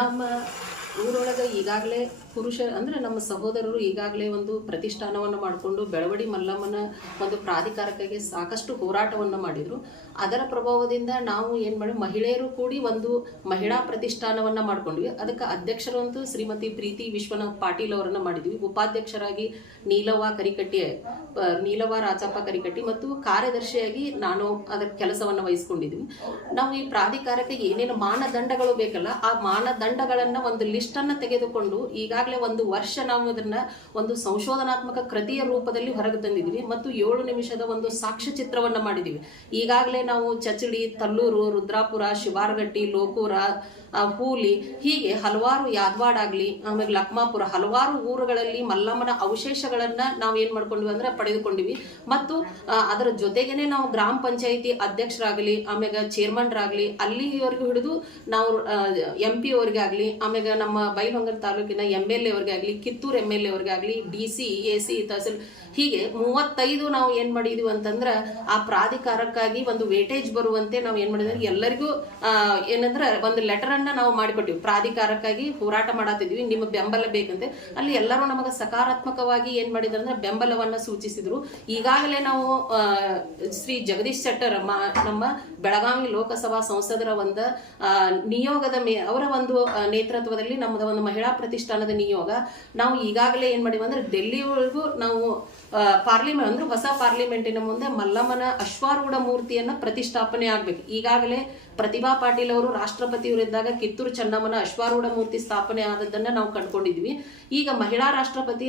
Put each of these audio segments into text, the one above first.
ನಮ್ಮ ಊರೊಳಗೆ ಈಗಾಗಲೇ ಪುರುಷ ಅಂದರೆ ನಮ್ಮ ಸಹೋದರರು ಈಗಾಗಲೇ ಒಂದು ಪ್ರತಿಷ್ಠಾನವನ್ನು ಮಾಡಿಕೊಂಡು ಬೆಳವಡಿ ಮಲ್ಲಮ್ಮನ ಒಂದು ಪ್ರಾಧಿಕಾರಕ್ಕಾಗಿ ಸಾಕಷ್ಟು ಹೋರಾಟವನ್ನು ಮಾಡಿದರು. ಅದರ ಪ್ರಭಾವದಿಂದ ನಾವು ಏನು ಮಾಡಿ ಮಹಿಳೆಯರು ಕೂಡಿ ಒಂದು ಮಹಿಳಾ ಪ್ರತಿಷ್ಠಾನವನ್ನು ಮಾಡ್ಕೊಂಡ್ವಿ. ಅದಕ್ಕೆ ಅಧ್ಯಕ್ಷರು ಅಂತೂ ಶ್ರೀಮತಿ ಪ್ರೀತಿ ವಿಶ್ವನಾಥ್ ಪಾಟೀಲ್ ಅವರನ್ನು ಮಾಡಿದ್ವಿ. ಉಪಾಧ್ಯಕ್ಷರಾಗಿ ನೀಲವ್ವ ರಾಜಪ್ಪ ಕರಿಕಟ್ಟಿ ಮತ್ತು ಕಾರ್ಯದರ್ಶಿಯಾಗಿ ನಾನು ಅದರ ಕೆಲಸವನ್ನು ವಹಿಸ್ಕೊಂಡಿದ್ವಿ. ನಾವು ಈ ಪ್ರಾಧಿಕಾರಕ್ಕೆ ಏನೇನು ಮಾನದಂಡಗಳು ಬೇಕಲ್ಲ, ಆ ಮಾನದಂಡಗಳನ್ನು ಒಂದು ಲಿಸ್ಟನ್ನು ತೆಗೆದುಕೊಂಡು ಈಗಾಗಲೇ ಒಂದು ವರ್ಷ ನಾವು ಅದನ್ನ ಒಂದು ಸಂಶೋಧನಾತ್ಮಕ ಕೃತಿಯ ರೂಪದಲ್ಲಿ ಹೊರಗೆ ತಂದಿದ್ವಿ ಮತ್ತು 7 ನಿಮಿಷದ ಒಂದು ಸಾಕ್ಷ್ಯ ಚಿತ್ರವನ್ನು ಮಾಡಿದ್ವಿ. ಈಗಾಗಲೇ ನಾವು ಚಚಡಿ, ತಲ್ಲೂರು, ರುದ್ರಾಪುರ, ಶಿವಾರಗಟ್ಟಿ, ಲೋಕೂರ, ಹೂಲಿ ಹೀಗೆ ಹಲವಾರು ಯಾದವಾಡ ಆಗಲಿ, ಆಮೇಲೆ ಲಕ್ಮಾಪುರ ಹಲವಾರು ಊರುಗಳಲ್ಲಿ ಮಲ್ಲಮ್ಮನ ಅವಶೇಷಗಳನ್ನ ನಾವು ಏನ್ ಮಾಡ್ಕೊಂಡ್ವಿ ಅಂದ್ರೆ ಪಡೆದುಕೊಂಡಿವಿ. ಮತ್ತು ಅದರ ಜೊತೆಗೇನೆ ನಾವು ಗ್ರಾಮ ಪಂಚಾಯಿತಿ ಅಧ್ಯಕ್ಷರಾಗಲಿ, ಆಮೇಲೆ ಚೇರ್ಮನ್ರಾಗಲಿ, ಅಲ್ಲಿವರೆಗೂ ಹಿಡಿದು ನಾವು MP ಅವ್ರಿಗೆ ಆಗಲಿ, ಆಮೇಲೆ ನಮ್ಮ ಬೈಲಹೊಂಗಲ ತಾಲೂಕಿನ MLA ಅವ್ರಿಗೆ ಆಗಲಿ, ಕಿತ್ತೂರು MLA ಅವ್ರಿಗೆ ಆಗಲಿ, DC, AC, ತಹಸೀಲ್ ಹೀಗೆ 35 ನಾವು ಏನ್ ಮಾಡಿದ್ವಿ ಅಂತಂದ್ರೆ ಆ ಪ್ರಾಧಿಕಾರಕ್ಕಾಗಿ ಒಂದು ವೇಟೇಜ್ ಬರುವಂತೆ ನಾವು ಏನ್ ಮಾಡಿದ್ವಿ, ಎಲ್ಲರಿಗೂ ಏನಂದ್ರೆ ಒಂದು ಲೆಟರ್ ಅನ್ನ ನಾವು ಮಾಡಿಕೊಟ್ಟಿವಿ. ಪ್ರಾಧಿಕಾರಕ್ಕಾಗಿ ಹೋರಾಟ ಮಾಡತ್ತಿದ್ವಿ, ನಿಮ್ಮ ಬೆಂಬಲ ಬೇಕಂತೆ. ಅಲ್ಲಿ ಎಲ್ಲರೂ ನಮಗೆ ಸಕಾರಾತ್ಮಕವಾಗಿ ಏನ್ ಮಾಡಿದ್ರು ಅಂದ್ರೆ ಬೆಂಬಲವನ್ನ ಸೂಚಿಸಿದ್ರು. ಈಗಾಗಲೇ ನಾವು ಶ್ರೀ ಜಗದೀಶ್ ಶೆಟ್ಟರ್ ನಮ್ಮ ಬೆಳಗಾವಿ ಲೋಕಸಭಾ ಸಂಸದರ ಒಂದು ನಿಯೋಗದ ಅವರ ಒಂದು ನೇತೃತ್ವದಲ್ಲಿ ನಮ್ಮದ ಒಂದು ಮಹಿಳಾ ಪ್ರತಿಷ್ಠಾನದ ನಿಯೋಗ ನಾವು ಈಗಾಗಲೇ ಏನ್ ಮಾಡಿವಿ ಅಂದ್ರೆ ಡೆಲ್ಲಿವರೆಗೂ ನಾವು ಪಾರ್ಲಿಮೆಂಟ್ ಅಂದ್ರೆ ಹೊಸ ಪಾರ್ಲಿಮೆಂಟಿನ ಮುಂದೆ ಮಲ್ಲಮ್ಮನ ಅಶ್ವಾರೂಢ ಮೂರ್ತಿಯನ್ನ ಪ್ರತಿಷ್ಠಾಪನೆ ಆಗ್ಬೇಕು. ಈಗಾಗಲೇ ಪ್ರತಿಭಾ ಪಾಟೀಲ್ ಅವರು ರಾಷ್ಟ್ರಪತಿಯವರಿದ್ದಾಗ ಕಿತ್ತೂರು ಚೆನ್ನಮ್ಮನ ಅಶ್ವಾರೂಢ ಮೂರ್ತಿ ಸ್ಥಾಪನೆ ಆದದ್ದನ್ನ ನಾವು ಕಂಡುಕೊಂಡಿದ್ವಿ. ಈಗ ಮಹಿಳಾ ರಾಷ್ಟ್ರಪತಿ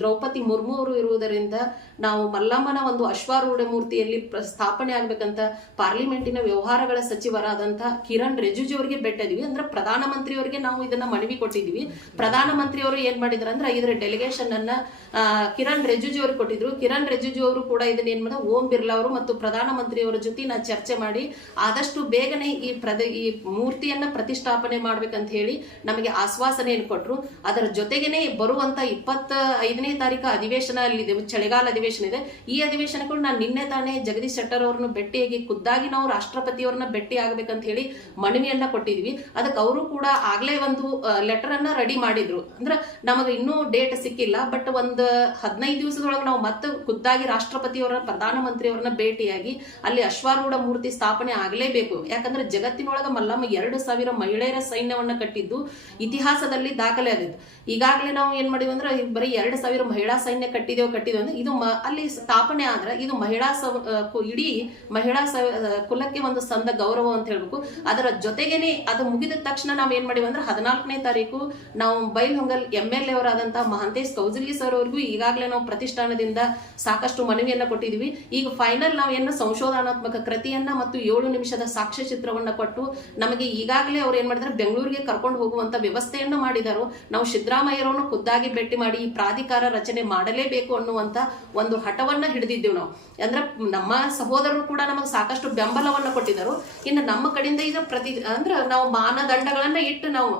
ದ್ರೌಪದಿ ಮುರ್ಮು ಅವರು ಇರುವುದರಿಂದ ನಾವು ಮಲ್ಲಮ್ಮನ ಒಂದು ಅಶ್ವಾರೂಢ ಮೂರ್ತಿಯಲ್ಲಿ ಸ್ಥಾಪನೆ ಆಗ್ಬೇಕಂತ ಪಾರ್ಲಿಮೆಂಟಿನ ವ್ಯವಹಾರಗಳ ಸಚಿವರಾದಂತಹ ಕಿರಣ್ ರಿಜಿಜು ಅವರಿಗೆ ಭೇಟಿದ್ವಿ. ಅಂದ್ರೆ ಪ್ರಧಾನಮಂತ್ರಿಯವರಿಗೆ ನಾವು ಇದನ್ನ ಮನವಿ ಕೊಟ್ಟಿದ್ವಿ. ಪ್ರಧಾನಮಂತ್ರಿಯವರು ಏನ್ ಮಾಡಿದ್ರು ಅಂದ್ರೆ ಇದರ ಡೆಲಿಗೇಷನ್ ಅನ್ನ ಕಿರಣ್ ರಿಜಿಜು ಅವರು ಕೊಟ್ಟಿದ್ರು. ಕಿರಣ್ ರಿಜಿಜು ಅವರು ಕೂಡ ಇದನ್ನ ಏನ್ ಮಾಡಿದ್ರು, ಓಂ ಬಿರ್ಲಾ ಅವರು ಮತ್ತು ಪ್ರಧಾನಮಂತ್ರಿಯವರ ಜೊತೆ ನಾ ಚರ್ಚೆ ಮಾಡಿ ಆದಷ್ಟು ಬೇಗನೆ ಈ ಮೂರ್ತಿಯನ್ನ ಪ್ರತಿಷ್ಠಾಪನೆ ಮಾಡ್ಬೇಕಂತ ಹೇಳಿ ನಮಗೆ ಆಶ್ವಾಸನೆಯನ್ನು ಕೊಟ್ಟರು. ಅದರ ಜೊತೆಗೇನೆ ಬರುವಂತ 25ನೇ ತಾರೀಕು ಅಧಿವೇಶನ ಅಲ್ಲಿದೆ, ಚಳಿಗಾಲ ಅಧಿವೇಶನ ಇದೆ. ಈ ಅಧಿವೇಶನಗಳು ನಾನು ನಿನ್ನೆ ತಾನೇ ಜಗದೀಶ್ ಶೆಟ್ಟರ್ ಅವರನ್ನು ಭೇಟಿಯಾಗಿ ಖುದ್ದಾಗಿ ನಾವು ರಾಷ್ಟ್ರಪತಿಯವರನ್ನ ಭೇಟಿ ಆಗ್ಬೇಕಂತ ಹೇಳಿ ಮನವಿಯನ್ನ ಕೊಟ್ಟಿದ್ವಿ. ಅದಕ್ಕೆ ಅವರು ಕೂಡ ಆಗ್ಲೇ ಒಂದು ಲೆಟರ್ ಅನ್ನ ರೆಡಿ ಮಾಡಿದ್ರು. ಅಂದ್ರೆ ನಮಗೆ ಇನ್ನೂ ಡೇಟ್ ಸಿಕ್ಕಿಲ್ಲ, ಬಟ್ ಒಂದು 15 ದಿವಸದೊಳಗೆ ನಾವು ಮತ್ತೆ ಖುದ್ದಾಗಿ ರಾಷ್ಟ್ರಪತಿಯವರ ಪ್ರಧಾನಮಂತ್ರಿಯವರನ್ನ ಭೇಟಿಯಾಗಿ ಅಲ್ಲಿ ಅಶ್ವಾರೂಢ ಮೂರ್ತಿ ಸ್ಥಾಪನೆ ಆಗಲೇಬೇಕು. ಯಾಕಂದ್ರೆ ಜಗತ್ತಿನೊಳಗ ಮಲ್ಲಮ್ಮ 2000 ಮಹಿಳೆಯರ ಸೈನ್ಯವನ್ನ ಕಟ್ಟಿದ್ದು ಇತಿಹಾಸದಲ್ಲಿ ದಾಖಲೆ ಆದಿತ್ತು. ಈಗಾಗಲೇ ನಾವು ಏನ್ ಮಾಡಿದ್ವಿ ಅಂದ್ರೆ ಬರೀ 2000 ಮಹಿಳಾ ಸೈನ್ಯ ಕಟ್ಟಿದೇವು ಅಂದ್ರೆ ಇದು ಅಲ್ಲಿ ಸ್ಥಾಪನೆ ಆದ್ರೆ ಇದು ಇಡೀ ಮಹಿಳಾ ಕುಲಕ್ಕೆ ಒಂದು ಸಂದ ಗೌರವ ಅಂತ ಹೇಳ್ಬೇಕು. ಅದರ ಜೊತೆಗೇನೆ ಅದು ಮುಗಿದ ತಕ್ಷಣ ನಾವ್ ಏನ್ ಮಾಡಿವಿ ಅಂದ್ರೆ 14ನೇ ತಾರೀಕು ನಾವು ಬೈಲಹೊಂಗಲ್ MLA ಅವರಾದಂತಹ ಮಹಾಂತೇಶ್ ಕೌಜಲ್ಗಿ ಸರ್ ಅವರಿಗೂ ಈಗಾಗಲೇ ನಾವು ಪ್ರತಿಷ್ಠಾನದಿಂದ ಸಾಕಷ್ಟು ಮನವಿಯನ್ನ ಕೊಟ್ಟಿದ್ವಿ. ಈಗ ಫೈನಲ್ ನಾವು ಏನು ಸಂಶೋಧನಾತ್ಮಕ ಕೃತಿಯನ್ನ ಮತ್ತು 7 ನಿಮಿಷದ ಸಾಕ್ಷ್ಯ ಚಿತ್ರವನ್ನ ಕೊಟ್ಟು ನಮಗೆ ಈಗಾಗಲೇ ಅವ್ರು ಏನ್ ಮಾಡಿದ್ರೆ ಬೆಂಗಳೂರಿಗೆ ಕರ್ಕೊಂಡು ಹೋಗುವಂತ ವ್ಯವಸ್ಥೆಯನ್ನು ಮಾಡಿದರು. ನಾವು ಸಿದ್ದರಾಮಯ್ಯರನ್ನು ಖುದ್ದಾಗಿ ಭೇಟಿ ಮಾಡಿ ಈ ಪ್ರಾಧಿಕಾರ ರಚನೆ ಮಾಡಲೇಬೇಕು ಅನ್ನುವಂತ ಒಂದು ಹಠವನ್ನ ಹಿಡಿದಿದ್ದೇವೆ ನಾವು. ಅಂದ್ರೆ ನಮ್ಮ ಸಹೋದರರು ಕೂಡ ನಮಗೆ ಸಾಕಷ್ಟು ಬೆಂಬಲವನ್ನ ಕೊಟ್ಟಿದ್ದರು. ಇನ್ನು ನಮ್ಮ ಕಡೆಯಿಂದ ಇದು ಅಂದ್ರೆ ನಾವು ಮಾನದಂಡಗಳನ್ನ ಇಟ್ಟು ನಾವು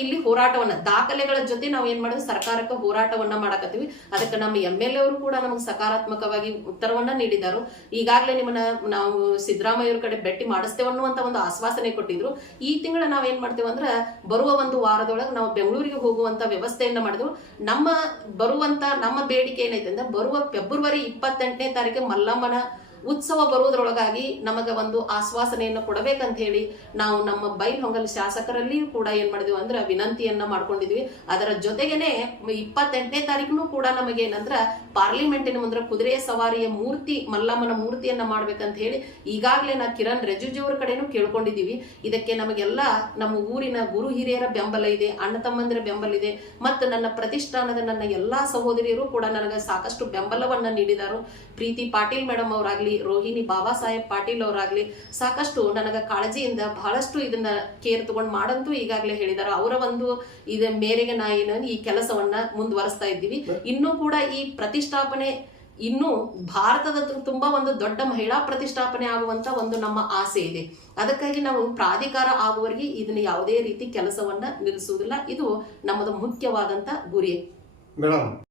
ಇಲ್ಲಿ ಹೋರಾಟವನ್ನ ದಾಖಲೆಗಳ ಜೊತೆ ನಾವು ಏನ್ ಮಾಡಿದ್ವಿ, ಸರ್ಕಾರಕ್ಕೆ ಹೋರಾಟವನ್ನ ಮಾಡಕತ್ತೀವಿ. ಅದಕ್ಕೆ ನಮ್ಮ MLA ಅವರು ಕೂಡ ನಮಗೆ ಸಕಾರಾತ್ಮಕವಾಗಿ ಉತ್ತರವನ್ನ ನೀಡಿದರು. ಈಗಾಗಲೇ ನಿಮ್ಮನ್ನ ನಾವು ಸಿದ್ದರಾಮಯ್ಯವ್ರ ಕಡೆ ಭೇಟಿ ಮಾಡಿಸ್ತೇವೆ ಅನ್ನುವಂತ ಒಂದು ಆಶ್ವಾಸನೆ ಕೊಟ್ಟಿದ್ರು. ಈ ತಿಂಗಳ ನಾವ್ ಏನ್ ಮಾಡ್ತೇವೆ ಅಂದ್ರೆ ಬರುವ ಒಂದು ವಾರದೊಳಗೆ ನಾವು ಬೆಂಗಳೂರಿಗೆ ಹೋಗುವಂತ ವ್ಯವಸ್ಥೆಯನ್ನ ಮಾಡಿದ್ವು. ನಮ್ಮ ಬೇಡಿಕೆ ಏನೈತೆ ಅಂದ್ರೆ ಬರುವ ಫೆಬ್ರವರಿ 28ನೇ ತಾರೀಕು ಮಲ್ಲಮ್ಮನ ಉತ್ಸವ ಬರುವುದರೊಳಗಾಗಿ ನಮಗೆ ಒಂದು ಆಶ್ವಾಸನೆಯನ್ನು ಕೊಡಬೇಕಂತ ಹೇಳಿ ನಾವು ನಮ್ಮ ಬೈಲಹೊಂಗಲ ಶಾಸಕರಲ್ಲಿ ಕೂಡ ಏನ್ ಮಾಡಿದ್ವಿ ಅಂದ್ರೆ ವಿನಂತಿಯನ್ನ ಮಾಡ್ಕೊಂಡಿದ್ವಿ. ಅದರ ಜೊತೆಗೇನೆ 28ನೇ ತಾರೀಕು ಕೂಡ ನಮಗೆ ಏನಂದ್ರ ಪಾರ್ಲಿಮೆಂಟಿನ ಮುಂದೆ ಕುದುರೆ ಸವಾರಿಯ ಮೂರ್ತಿ ಮಲ್ಲಮ್ಮನ ಮೂರ್ತಿಯನ್ನ ಮಾಡ್ಬೇಕಂತ ಹೇಳಿ ಈಗಾಗಲೇ ನಾ ಕಿರಣ್ ರಿಜಿಜು ಅವ್ರ ಕಡೆನೂ ಕೇಳ್ಕೊಂಡಿದೀವಿ. ಇದಕ್ಕೆ ನಮಗೆಲ್ಲ ನಮ್ಮ ಊರಿನ ಗುರು ಹಿರಿಯರ ಬೆಂಬಲ ಇದೆ, ಅಣ್ಣ ತಮ್ಮಂದಿರ ಬೆಂಬಲ ಇದೆ, ಮತ್ತು ನನ್ನ ಪ್ರತಿಷ್ಠಾನದ ನನ್ನ ಎಲ್ಲಾ ಸಹೋದರಿಯರು ಕೂಡ ನನಗೆ ಸಾಕಷ್ಟು ಬೆಂಬಲವನ್ನ ನೀಡಿದರು. ಪ್ರೀತಿ ಪಾಟೀಲ್ ಮೇಡಮ್ ಅವರಾಗ್ಲಿ, ರೋಹಿಣಿ ಬಾಬಾ ಸಾಹೇಬ್ ಪಾಟೀಲ್ ಅವರಾಗ್ಲಿ ಸಾಕಷ್ಟು ನನಗ ಕಾಳಜಿಯಿಂದ ಬಹಳಷ್ಟು ಇದನ್ನ ಕೇರ್ ತಗೊಂಡ್ ಮಾಡಂತೂ ಈಗಾಗಲೇ ಹೇಳಿದಾರೆ. ಅವರ ಒಂದು ಇದ ಮೇರೆಗೆ ನಾ ಈ ಕೆಲಸವನ್ನ ಮುಂದುವರಿಸ್ತಾ ಇದ್ದೀವಿ. ಇನ್ನೂ ಕೂಡ ಈ ಪ್ರತಿಷ್ಠಾಪನೆ ಇನ್ನು ಭಾರತದ ತುಂಬಾ ಒಂದು ದೊಡ್ಡ ಮಹಿಳಾ ಪ್ರತಿಷ್ಠಾಪನೆ ಆಗುವಂತ ಒಂದು ನಮ್ಮ ಆಸೆ ಇದೆ. ಅದಕ್ಕಾಗಿ ನಾವು ಪ್ರಾಧಿಕಾರ ಆಗುವವರೆಗೆ ಇದನ್ನ ಯಾವುದೇ ರೀತಿ ಕೆಲಸವನ್ನ ನಿಲ್ಲಿಸುವುದಿಲ್ಲ. ಇದು ನಮ್ಮದು ಮುಖ್ಯವಾದಂತ ಗುರಿ.